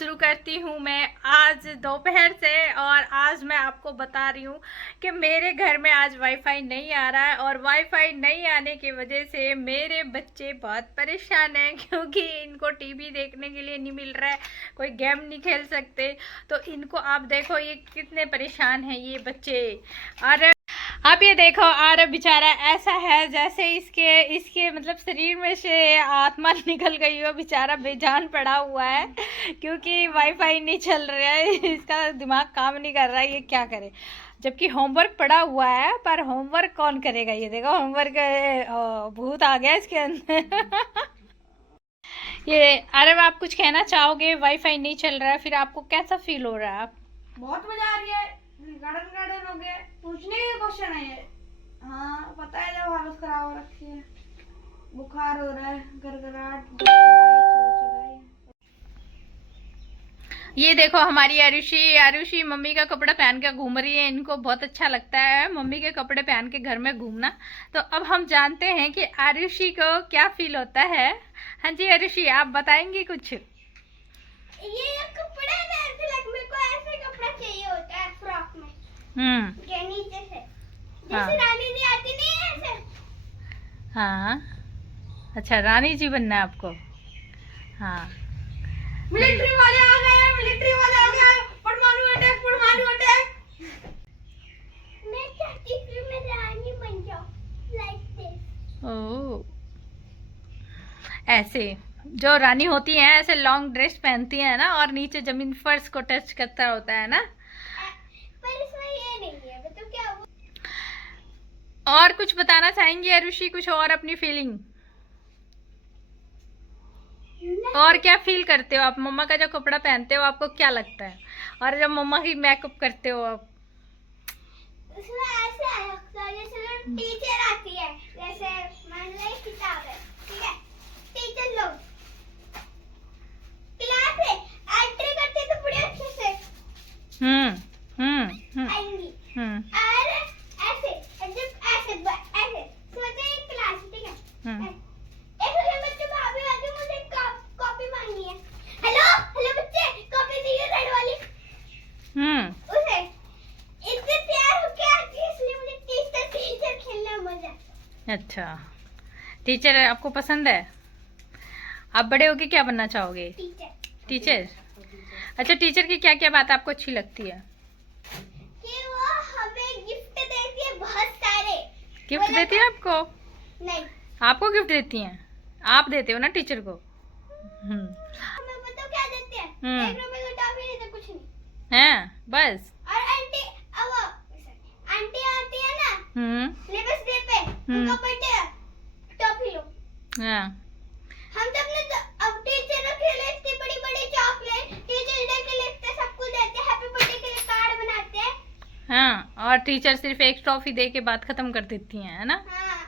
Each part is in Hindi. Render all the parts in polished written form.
शुरू करती हूँ मैं आज दोपहर से। और आज मैं आपको बता रही हूँ कि मेरे घर में आज वाईफाई नहीं आ रहा है, और वाईफाई नहीं आने की वजह से मेरे बच्चे बहुत परेशान हैं, क्योंकि इनको टीवी देखने के लिए नहीं मिल रहा है, कोई गेम नहीं खेल सकते। तो इनको आप देखो ये कितने परेशान हैं ये बच्चे। और आप ये देखो, आरव बेचारा ऐसा है जैसे इसके मतलब शरीर में से आत्मा निकल गई हो, बेचारा बेजान पड़ा हुआ है, क्योंकि वाईफाई नहीं चल रहा है, इसका दिमाग काम नहीं कर रहा है, ये क्या करे। जबकि होमवर्क पड़ा हुआ है, पर होमवर्क कौन करेगा। ये देखो होमवर्क भूत आ गया इसके अंदर। ये आरव, आप कुछ कहना चाहोगे? वाईफाई नहीं चल रहा है, फिर आपको कैसा फील हो रहा है? आप बहुत मजा आ रही है, गार्डन हो गया। पूछने के क्वेश्चन है ये। हाँ पता है, जब हालत खराब हो रखी है, बुखार हो रहा है, गड़गड़ाहट, चिड़चिड़ाई। ये देखो हमारी आरुषी मम्मी का कपड़ा पहन के घूम रही है। इनको बहुत अच्छा लगता है मम्मी के कपड़े पहन के घर में घूमना। तो अब हम जानते हैं कि आरुषि को क्या फील होता है। हाँ जी आरुषि, आप बताएंगी कुछ? ये कपड़ा ना ऐसे मेरे को ऐसे कपड़ा चाहिए होता है फ्रॉक में, के नीचे से जैसे रानी जी आती नहीं है ऐसे। हाँ अच्छा, रानी जी बनना है आपको। हाँ मिलिट्री वाले आ गए, परमाणु अटैक। मैं चाहती हूँ मैं रानी बन जाऊँ लाइक दिस। ओह, ऐसे जो रानी होती हैं ऐसे लॉन्ग ड्रेस पहनती हैं ना, और नीचे जमीन फर्श को टच करता होता है ना। पर इसमें ये नहीं है, मतलब क्या हुआ? और कुछ बताना चाहेंगी आरुषि, कुछ और अपनी फीलिंग? और क्या फील करते हो आप? मम्मा का जो कपड़ा पहनते हो आपको क्या लगता है, और जब मम्मा की मेकअप करते हो आप? उसमें ऐसे है जैसे टीचर आती है, जैसे मान लो एक किताब है, ठीक है, टीचर लोग क्लास में एंट्री करते तो बड़े अच्छे से आएंगी। और ऐसे सोचे एक क्लास, ठीक है, एक बच्चे भाभी आते, मुझे कॉपी मांगनी है। हेलो बच्चे, कॉपी दीजिए रेड वाली। उसे इतने तैयार होके आती है, इसलिए मुझे टीचर खेलना मजा। अच्छा, टीचर आपको पसंद है? आप बड़े होके क्या बनना चाहोगे? टीचर। अच्छा, टीचर की क्या क्या बात आपको अच्छी लगती है? कि वो हमें गिफ्ट देती है, बहुत सारे गिफ्ट देती है आपको? नहीं, आपको गिफ्ट देती हैं? आप देते हो ना टीचर को? हमें पता क्या देते हैं? 1 रुपए का टॉफी नहीं तो कुछ नहीं हैं बस। और आंटी आती है ना लिबस डे पे, उनका बर्थडे, टॉफी लो। हाँ, हम तो अपने अब टीचर के लिए इतनी बड़ी बड़ी चॉकलेट, टीचर डे के लिए इतने सब कुछ देते हैं, हैप्पी बर्थडे के लिए कार्ड बनाते हैं। हाँ, और टीचर सिर्फ एक ट्रॉफी दे के बात खत्म कर देती हैं, है ना? हाँ।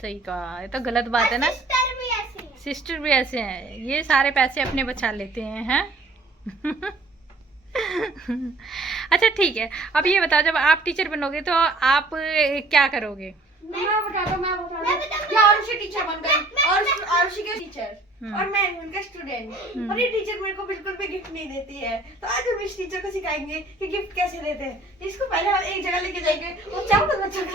सही कहा। ये तो गलत बात है ना। सिस्टर भी ऐसी है। सिस्टर भी ऐसे हैं, ये सारे पैसे अपने बचा लेते हैं। अच्छा ठीक है, अब ये बताओ, जब आप टीचर बनोगे तो आप क्या करोगे? मैं बताता हूँ। आरुषि टीचर बन गई, और आरुषि के टीचर और मैं उनका स्टूडेंट, और ये टीचर मेरे को बिल्कुल भी गिफ्ट नहीं देती है। तो आज हम इस टीचर को सिखाएंगे कि गिफ्ट कैसे देते हैं। इसको पहले हम एक जगह लेके जाएंगे और चावल बच्चा तो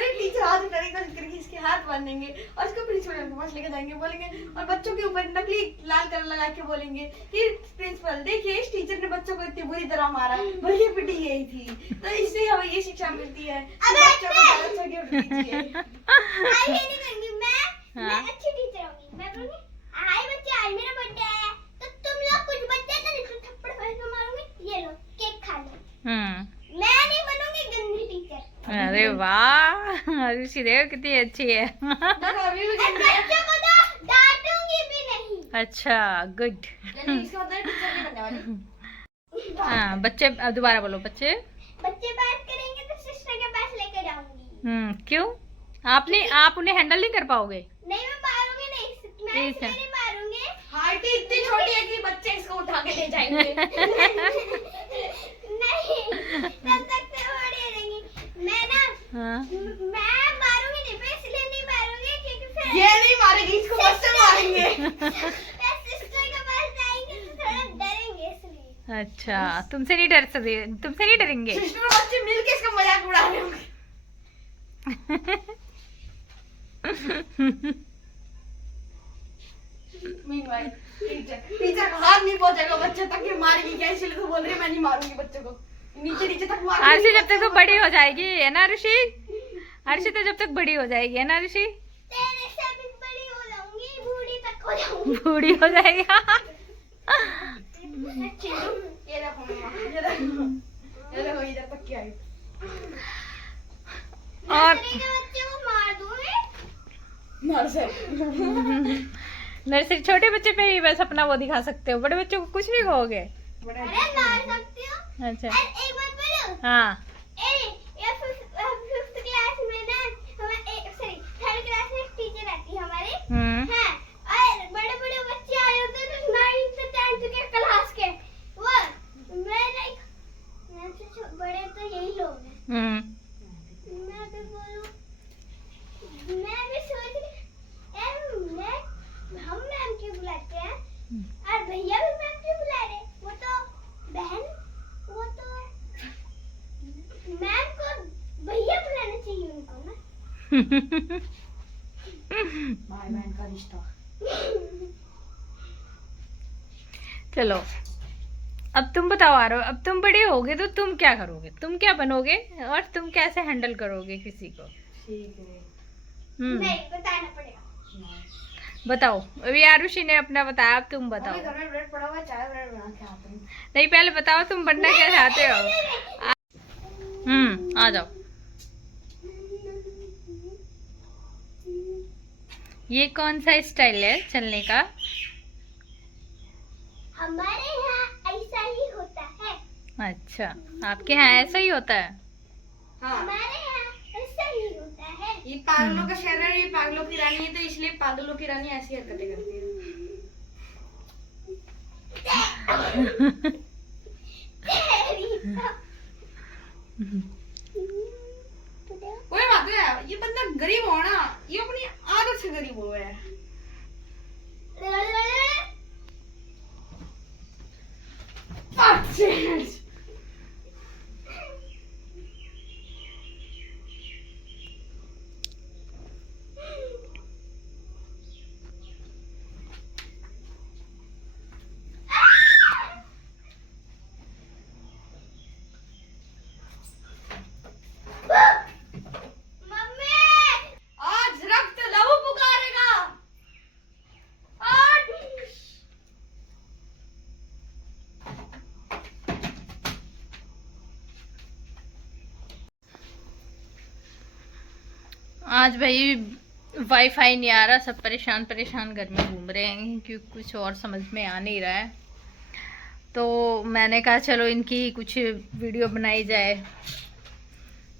ये टीचर हाथ उठाएगा करके इसके हाथ बांधेंगे, और इसको प्रिंसिपल के पास लेके जाएंगे, बोलेंगे, और बच्चों के ऊपर नकली लाल कलर लगा के बोलेंगे कि प्रिंसिपल देखिए इस टीचर ने बच्चों को इतनी बुरी तरह मारा, भले पिटी गई थी। तो इससे हमें ये शिक्षा मिलती है कि बच्चों को अच्छा गिफ्ट दीजिए। मैं अच्छी टीचर होंगी। मैं बोलूंगी, हाय बच्चे, आज मेरा बर्थडे है, तो तुम लोग कुछ बच्चे ना नहीं, तो थप्पड़ फेंक मारूंगी, ये लो केक खा लो। मैं नहीं बनूंगी गंदी टीचर। अरे वाह, आरुषि देखो कितनी अच्छी है। बच्चों को तो डांटूंगी भी नहीं। अच्छा, गुड। इसका मतलब टीचर नहीं बनने वाली। हाँ, बच्चे दोबारा बोलो। बच्चे बात करेंगे तो सिस्टर के पास लेकर जाऊंगी। क्यों? आप उन्हें हैंडल नहीं कर पाओगे? नहीं, मैं मारूंगी नहीं, मैं इसलिए नहीं मारूंगी। हाइट इतनी छोटी है कि बच्चे इसको उठा के ले जाएंगे। नहीं, तब तक तो बड़ी रहेंगी। मैं मैं मारूंगी नहीं, मैं इसलिए नहीं मारूंगी क्योंकि फिर ये नहीं मारेगी, इसको बच्चे मारेंगे। अच्छा, तुमसे नहीं डर सकते, तुमसे नहीं डरेंगे? सिस्टर और बच्चे मिलके इसका मजाक उड़ा रहे होंगे। मीनवाइल टीचर का हाथ नहीं पहुंचेगा बच्चे तक, ये मारेगी क्या, इसलिए तो बोल रही है मैं नहीं मारूंगी बच्चों को, नीचे नीचे तक मारूंगी। आरसी जब तक तो बड़ी हो जाएगी, है ना ऋषि? आरसी तो जब तक बड़ी हो जाएगी, है ना ऋषि? तेरे से भी बड़ी हो जाऊंगी, बूढ़ी तक हो जाऊंगी। बूढ़ी हो जाएगी। ये देखो मम्मा, ये देखो इधर तक क्या है। और के बच्चे को मार दूंगी। मार से नर्सरी छोटे बच्चे पे ही बस अपना वो दिखा सकते हो, बड़े बच्चों को कुछ नहीं कहोगे? अरे मार सकती हो। अच्छा, एक बात बोलूं? हाँ। ये फिफ्थ क्लास में ना हमारे सॉरी थर्ड क्लास में एक टीचर आती है हमारे। हाँ, और बड़े बड़े बच्चे आए होते हैं तो 9th 10th के क्लास के, वो मैं लाइक मैं से बड़े तो यही लोग हैं। मैं भी बोलूं, मैं भी सोच रही मैं हम मैम क्यों बुलाते हैं और भैया भी मैम क्यों बुला रहे, वो तो बहन, वो तो मैम को भैया बुलाना चाहिए उनको ना। भाई बहन का रिश्ता। चलो अब तुम बताओ आरो, अब तुम बड़े होगे तो तुम क्या करोगे, तुम क्या बनोगे और तुम कैसे हैंडल करोगे किसी को? ठीक है, नहीं बताना पड़ेगा। बताओ, अभी आरुषि ने अपना बताया, अब तुम बताओ। घर में ब्रेड पड़ा हुआ है, चाय ब्रेड बना के आते हैं। नहीं, पहले बताओ तुम बनना क्या चाहते हो? आ जाओ। ये कौन सा स्टाइल है चलने का? हमारे यहाँ ऐसा ही होता है। अच्छा, आपके यहाँ ऐसा ही होता है? हाँ, हमारे यहाँ ऐसा ही होता है। ये पागलों का शहर है, ये पागलों की रानी है, तो इसलिए पागलों की रानी ऐसी हरकतें करती है। कोई बात है, ये बंदा गरीब हो ना, ये अपनी आदत से गरीब हुआ है। आज रक्त लहू पुकारेगा। आज भाई वाईफाई नहीं आ रहा, सब परेशान परेशान घर में घूम रहे हैं क्योंकि कुछ और समझ में आ नहीं रहा है। तो मैंने कहा चलो इनकी कुछ वीडियो बनाई जाए।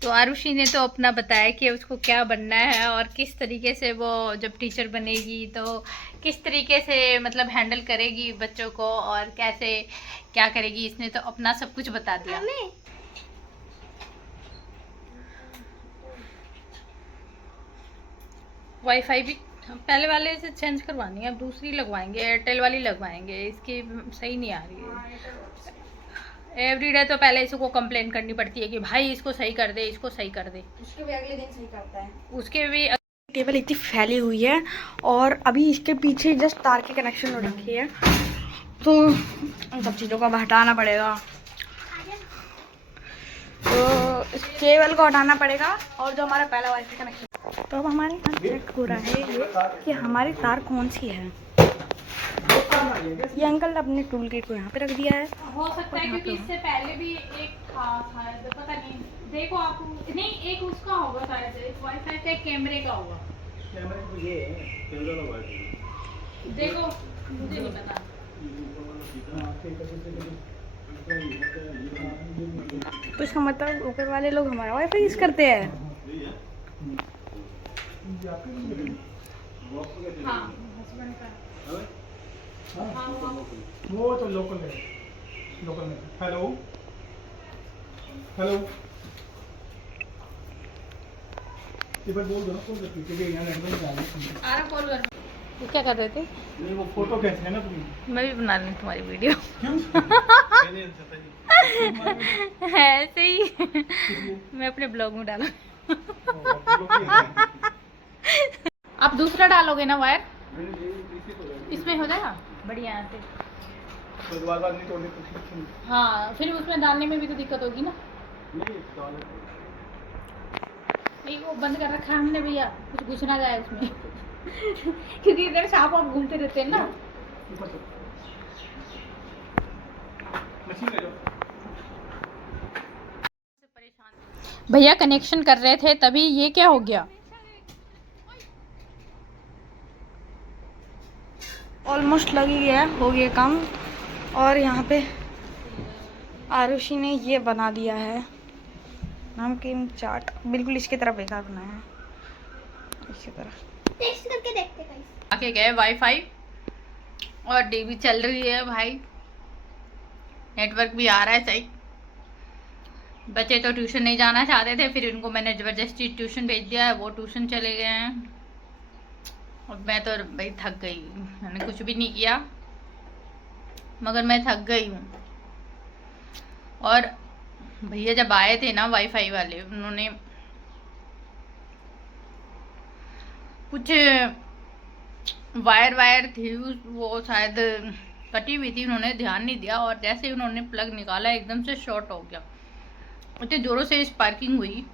तो आरुषि ने तो अपना बताया कि उसको क्या बनना है और किस तरीके से वो जब टीचर बनेगी तो किस तरीके से मतलब हैंडल करेगी बच्चों को और कैसे क्या करेगी। इसने तो अपना सब कुछ बता दिया। वाईफाई भी पहले वाले से चेंज करवानी है, अब दूसरी लगवाएंगे, एयरटेल वाली लगवाएंगे, इसकी सही नहीं आ रही है। एवरीडे तो पहले इसको कंप्लेन करनी पड़ती है कि भाई इसको सही कर दे, इसको सही कर दे। उसके भी अगले दिन सही करता है। उसके भी टेबल इतनी फैली हुई है और अभी इसके पीछे जस्ट तार की कनेक्शन हो रखी है, तो उन सब चीज़ों को हटाना पड़ेगा। तो इस केबल को हटाना पड़ेगा और जो हमारा पहला वाईफाई कनेक्शन, तो अब हमारे यहाँ चेक हो रहा है ये कि हमारी तार कौन सी है। ये अंकल ने अपने टूल किट को यहाँ पे रख दिया है। हो सकता है क्योंकि इससे पहले भी एक था शायद, पता नहीं। देखो आप, नहीं एक उसका होगा शायद, एक वाईफाई का कैमरे का होगा। कैमरे तो ये कैमरा लगा है। देखो मुझे नहीं पता। तो इसका मतलब ऊपर वाले लोग हमारा वाईफाई यूज करते हैं। हाँ, हस्बैंड का। वो तो लोकल है, लोकल में। हेलो हेलो, एक बार बोल दो ना, कॉल करके क्योंकि यहाँ नंबर नहीं आ रहा है। आ रहा, कॉल कर। वो क्या कर रहे थे? नहीं वो फोटो कैसे है ना तुम्हें? मैं भी बना रही हूँ तुम्हारी वीडियो। क्यों? मैंने सोचा जी। ऐसे ही मैं अपने ब्लॉग में डालूँ। आप दूसरा डालोगे ना वायर? इसमें हो जाएगा बढ़िया से। तो दोबारा नहीं तोड़ने की कोशिश की। हाँ फिर उसमें डालने में भी तो दिक्कत होगी ना। नहीं डालो। नहीं वो बंद कर रखा है हमने भैया, कुछ घुस ना जाए उसमें। क्योंकि इधर सांप आप घूमते रहते हैं ना। ऊपर तो मशीन ले जाओ। भैया कनेक्शन कर रहे थे तभी ये क्या हो गया। ऑलमोस्ट लग ही गया, हो गया काम। और यहाँ पे आरुषि ने ये बना दिया है नमकीन चाट, बिल्कुल इसकी तरह बेकार बनाया है, इसी तरह। टेस्ट करके देखते हैं। आके गए वाईफाई और टीवी चल रही है भाई, नेटवर्क भी आ रहा है सही। बच्चे तो ट्यूशन नहीं जाना चाहते थे, फिर उनको मैंने ज़बरदस्ती ट्यूशन भेज दिया है, वो ट्यूशन चले गए हैं। और मैं तो भाई थक गई, मैंने कुछ भी नहीं किया मगर मैं थक गई हूँ। और भैया जब आए थे ना वाईफाई वाले, उन्होंने कुछ वायर थी वो शायद कटी हुई थी, उन्होंने ध्यान नहीं दिया और जैसे ही उन्होंने प्लग निकाला एकदम से शॉर्ट हो गया। इतने ज़ोरों से स्पार्किंग हुई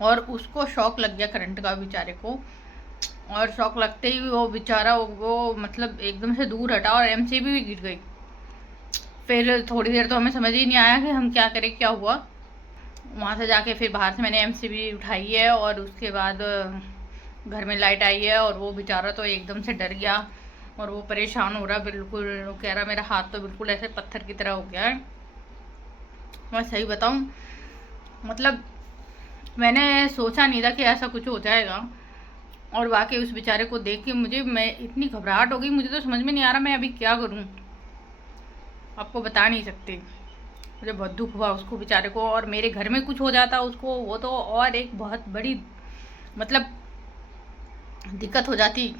और उसको शॉक लग गया करंट का बेचारे को। और शॉक लगते ही वो बेचारा वो मतलब एकदम से दूर हटा और एमसीबी भी गिर गई। फिर थोड़ी देर तो हमें समझ ही नहीं आया कि हम क्या करें, क्या हुआ। वहाँ से जाके फिर बाहर से मैंने एमसीबी उठाई है और उसके बाद घर में लाइट आई है और वो बेचारा तो एकदम से डर गया और वो परेशान हो रहा बिल्कुल। वो कह रहा मेरा हाथ तो बिल्कुल ऐसे पत्थर की तरह हो गया है। मैं सही बताऊँ मतलब मैंने सोचा नहीं था कि ऐसा कुछ हो जाएगा। और वाकई उस बेचारे को देख के मैं इतनी घबराहट हो गई, मुझे तो समझ में नहीं आ रहा मैं अभी क्या करूं, आपको बता नहीं सकती। मुझे बहुत दुख हुआ उसको बेचारे को। और मेरे घर में कुछ हो जाता उसको, वो तो और एक बहुत बड़ी मतलब दिक्कत हो जाती।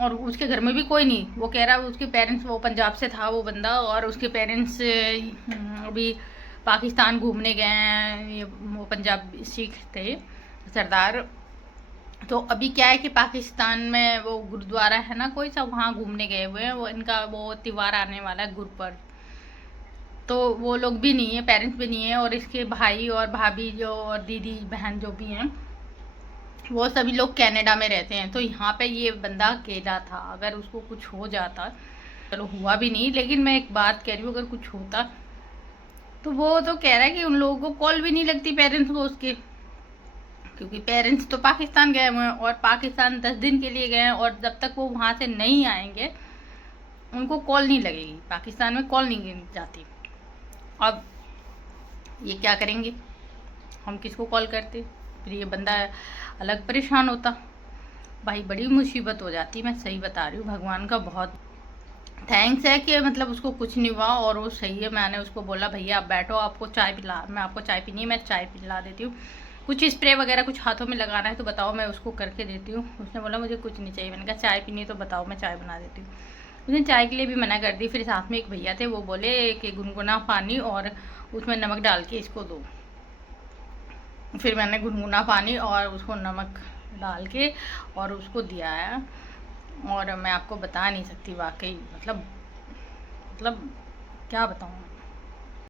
और उसके घर में भी कोई नहीं, वो कह रहा उसके पेरेंट्स, वो पंजाब से था वो बंदा, और उसके पेरेंट्स अभी पाकिस्तान घूमने गए हैं। वो पंजाब सिख थे सरदार। तो अभी क्या है कि पाकिस्तान में वो गुरुद्वारा है ना कोई सा, वहाँ घूमने गए हुए हैं। वो इनका वो त्यौहार आने वाला है गुरुपर्व, तो वो लोग भी नहीं है, पेरेंट्स भी नहीं है। और इसके भाई और भाभी जो और दीदी बहन जो भी हैं वो सभी लोग कनाडा में रहते हैं। तो यहाँ पे ये बंदा अकेला था। अगर उसको कुछ हो जाता, चलो हुआ भी नहीं, लेकिन मैं एक बात कह रही हूँ अगर कुछ होता तो वो तो कह रहा है कि उन लोगों को कॉल भी नहीं लगती पेरेंट्स को उसके, क्योंकि पेरेंट्स तो पाकिस्तान गए हुए हैं और पाकिस्तान 10 दिन के लिए गए हैं। और जब तक वो वहाँ से नहीं आएंगे उनको कॉल नहीं लगेगी, पाकिस्तान में कॉल नहीं जाती। अब ये क्या करेंगे, हम किसको कॉल करते, फिर ये बंदा अलग परेशान होता भाई, बड़ी मुसीबत हो जाती। मैं सही बता रही हूँ, भगवान का बहुत थैंक्स है कि मतलब उसको कुछ नहीं हुआ और वो सही है। मैंने उसको बोला भैया आप बैठो, आपको चाय पिला, मैं आपको चाय पीनी है, मैं चाय पिला देती हूँ। कुछ स्प्रे वगैरह कुछ हाथों में लगाना है तो बताओ, मैं उसको करके देती हूँ। उसने बोला मुझे कुछ नहीं चाहिए। मैंने कहा चाय पीनी है तो बताओ, मैं चाय बना देती हूँ। उसने चाय के लिए भी मना कर दी। फिर साथ में एक भैया थे, वो बोले कि गुनगुना पानी और उसमें नमक डाल के इसको दो। फिर मैंने गुनगुना पानी और उसको नमक डाल के और उसको दिया है। और मैं आपको बता नहीं सकती वाकई, मतलब क्या बताऊँ।